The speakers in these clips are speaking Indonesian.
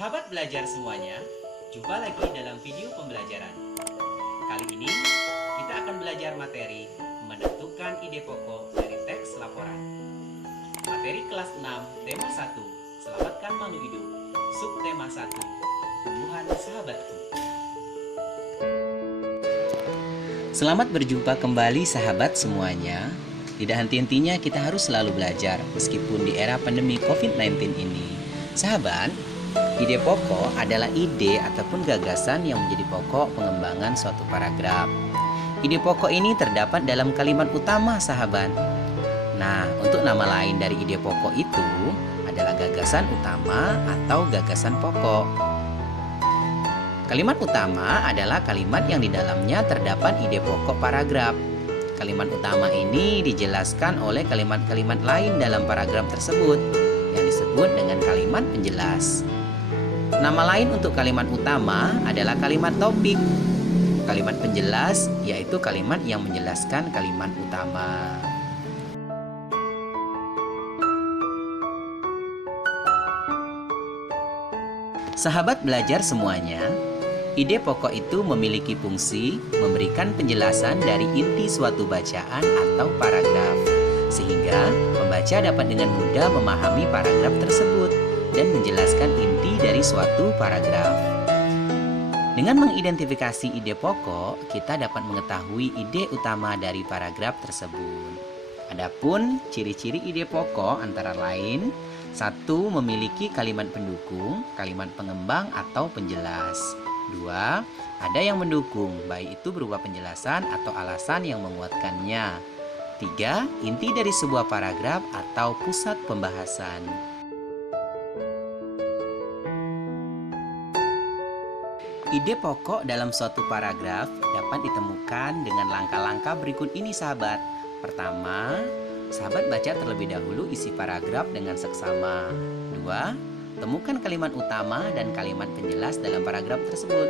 Sahabat belajar semuanya, jumpa lagi dalam video pembelajaran. Kali ini kita akan belajar materi menentukan ide pokok dari teks laporan. Materi kelas 6, tema 1, selamatkan makhluk hidup. Subtema 1, tumbuhan sahabatku. Selamat berjumpa kembali sahabat semuanya. Tidak henti-hentinya kita harus selalu belajar meskipun di era pandemi COVID-19 ini. Sahabat, ide pokok adalah ide ataupun gagasan yang menjadi pokok pengembangan suatu paragraf. Ide pokok ini terdapat dalam kalimat utama, sahabat. Nah, untuk nama lain dari ide pokok itu adalah gagasan utama atau gagasan pokok. Kalimat utama adalah kalimat yang di dalamnya terdapat ide pokok paragraf. Kalimat utama ini dijelaskan oleh kalimat-kalimat lain dalam paragraf tersebut yang disebut dengan kalimat penjelas. Nama lain untuk kalimat utama adalah kalimat topik. Kalimat penjelas yaitu kalimat yang menjelaskan kalimat utama. Sahabat belajar semuanya, ide pokok itu memiliki fungsi memberikan penjelasan dari inti suatu bacaan atau paragraf, sehingga pembaca dapat dengan mudah memahami paragraf tersebut dan menjelaskan inti dari suatu paragraf. Dengan mengidentifikasi ide pokok, kita dapat mengetahui ide utama dari paragraf tersebut. Adapun ciri-ciri ide pokok antara lain: 1. Memiliki kalimat pendukung, kalimat pengembang atau penjelas. 2. Ada yang mendukung, baik itu berupa penjelasan atau alasan yang menguatkannya. 3. Inti dari sebuah paragraf atau pusat pembahasan. Ide pokok dalam suatu paragraf dapat ditemukan dengan langkah-langkah berikut ini, sahabat. Pertama, sahabat baca terlebih dahulu isi paragraf dengan seksama. 2. Temukan kalimat utama dan kalimat penjelas dalam paragraf tersebut.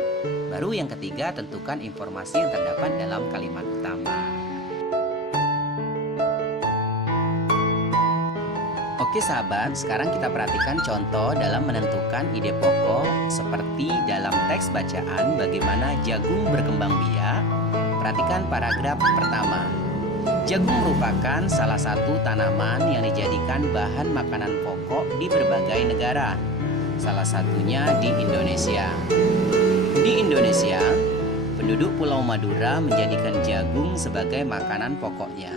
Baru yang ketiga, tentukan informasi yang terdapat dalam kalimat utama. Oke sahabat, sekarang kita perhatikan contoh dalam menentukan ide pokok seperti dalam teks bacaan bagaimana jagung berkembang biak. Perhatikan paragraf pertama. Jagung merupakan salah satu tanaman yang dijadikan bahan makanan pokok di berbagai negara, salah satunya di Indonesia. Di Indonesia, penduduk Pulau Madura menjadikan jagung sebagai makanan pokoknya.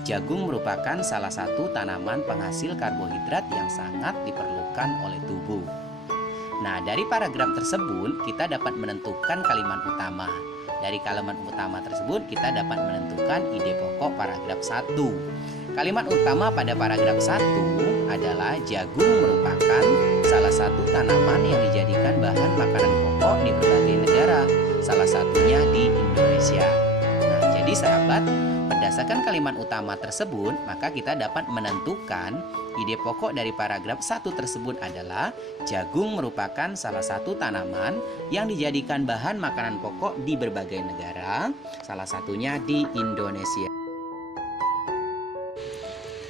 Jagung merupakan salah satu tanaman penghasil karbohidrat yang sangat diperlukan oleh tubuh. Nah, dari paragraf tersebut kita dapat menentukan kalimat utama. Dari kalimat utama tersebut kita dapat menentukan ide pokok paragraf 1. Kalimat utama pada paragraf 1 adalah jagung merupakan salah satu tanaman yang dijadikan bahan makanan pokok di berbagai negara, salah satunya di Indonesia. Nah, jadi sahabat, berdasarkan kalimat utama tersebut, maka kita dapat menentukan ide pokok dari paragraf 1 tersebut adalah jagung merupakan salah satu tanaman yang dijadikan bahan makanan pokok di berbagai negara, salah satunya di Indonesia.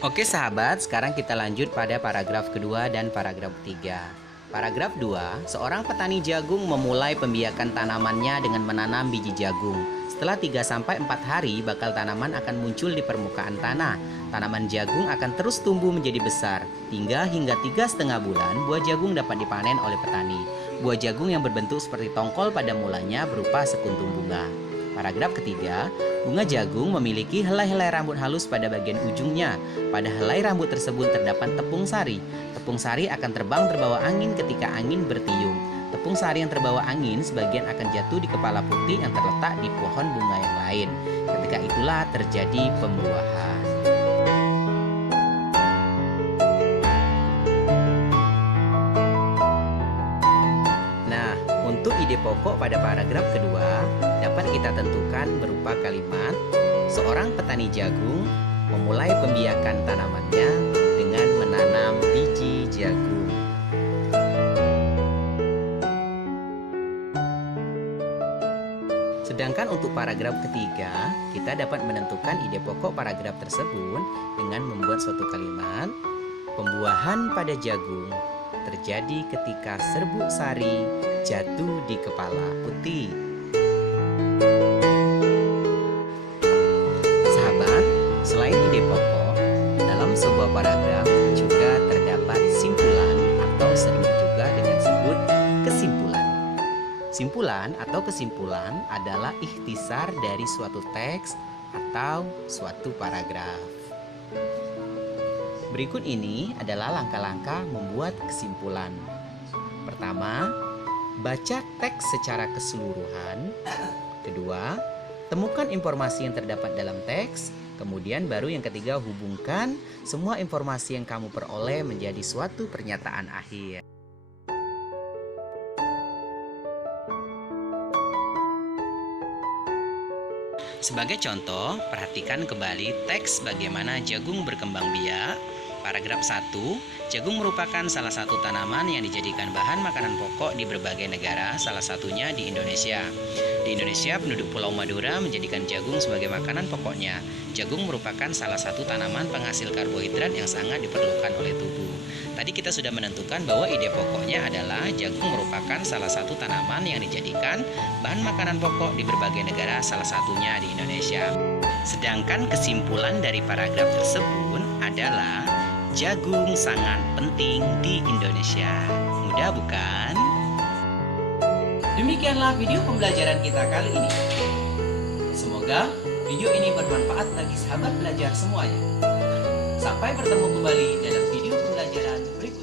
Oke sahabat, sekarang kita lanjut pada paragraf kedua dan paragraf 3. Paragraf 2, seorang petani jagung memulai pembiakan tanamannya dengan menanam biji jagung. Setelah 3-4 hari, bakal tanaman akan muncul di permukaan tanah. Tanaman jagung akan terus tumbuh menjadi besar. Hingga 3,5 bulan, buah jagung dapat dipanen oleh petani. Buah jagung yang berbentuk seperti tongkol pada mulanya berupa sekuntum bunga. Paragraf ketiga, bunga jagung memiliki helai-helai rambut halus pada bagian ujungnya. Pada helai rambut tersebut terdapat tepung sari. Tepung sari akan terbang terbawa angin ketika angin bertiup. Tepung sari yang terbawa angin sebagian akan jatuh di kepala putih yang terletak di pohon bunga yang lain. Ketika itulah terjadi pembuahan. Nah, untuk ide pokok pada paragraf kedua dapat kita tentukan berupa kalimat: seorang petani jagung memulai pembiakan tanamannya dengan menanam biji jagung. Sedangkan untuk paragraf ketiga, kita dapat menentukan ide pokok paragraf tersebut dengan membuat suatu kalimat: pembuahan pada jagung terjadi ketika serbuk sari jatuh di kepala Putih. Sahabat, selain ide pokok, dalam sebuah paragraf juga terdapat simpulan atau sering juga dengan sebut kesimpulan. Simpulan atau kesimpulan adalah ikhtisar dari suatu teks atau suatu paragraf. Berikut ini adalah langkah-langkah membuat kesimpulan. Pertama, baca teks secara keseluruhan. Kedua, temukan informasi yang terdapat dalam teks. Kemudian baru yang ketiga, hubungkan semua informasi yang kamu peroleh menjadi suatu pernyataan akhir. Sebagai contoh, perhatikan kembali teks bagaimana jagung berkembang biak. Paragraf 1, jagung merupakan salah satu tanaman yang dijadikan bahan makanan pokok di berbagai negara, salah satunya di Indonesia. Di Indonesia, penduduk Pulau Madura menjadikan jagung sebagai makanan pokoknya. Jagung merupakan salah satu tanaman penghasil karbohidrat yang sangat diperlukan oleh tubuh. Tadi kita sudah menentukan bahwa ide pokoknya adalah jagung merupakan salah satu tanaman yang dijadikan bahan makanan pokok di berbagai negara, salah satunya di Indonesia. Sedangkan kesimpulan dari paragraf tersebut adalah jagung sangat penting di Indonesia. Mudah bukan? Demikianlah video pembelajaran kita kali ini. Semoga video ini bermanfaat bagi sahabat belajar semuanya. Sampai bertemu kembali dalam video pembelajaran berikutnya.